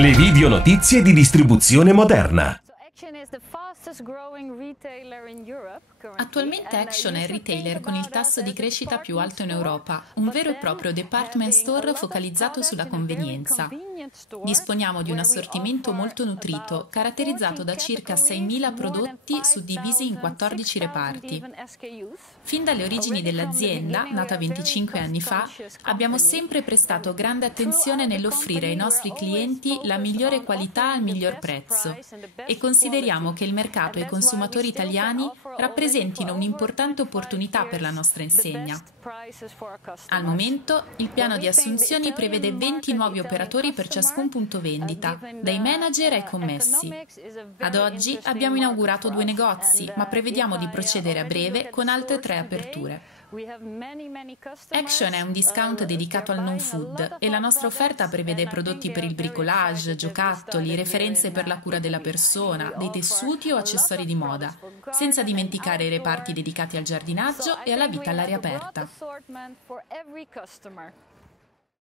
Le video notizie di distribuzione moderna. Attualmente Action è il retailer con il tasso di crescita più alto in Europa, un vero e proprio department store focalizzato sulla convenienza. Disponiamo di un assortimento molto nutrito, caratterizzato da circa 6.000 prodotti suddivisi in 14 reparti. Fin dalle origini dell'azienda, nata 25 anni fa, abbiamo sempre prestato grande attenzione nell'offrire ai nostri clienti la migliore qualità al miglior prezzo e consideriamo che il mercato e i consumatori italiani rappresentino un'importante opportunità per la nostra insegna. Al momento, il piano di assunzioni prevede 20 nuovi operatori per ciascun punto vendita, dai manager ai commessi. Ad oggi abbiamo inaugurato 2 negozi, ma prevediamo di procedere a breve con altre 3 aperture. Action è un discount dedicato al non-food e la nostra offerta prevede prodotti per il bricolage, giocattoli, referenze per la cura della persona, dei tessuti o accessori di moda, senza dimenticare i reparti dedicati al giardinaggio e alla vita all'aria aperta.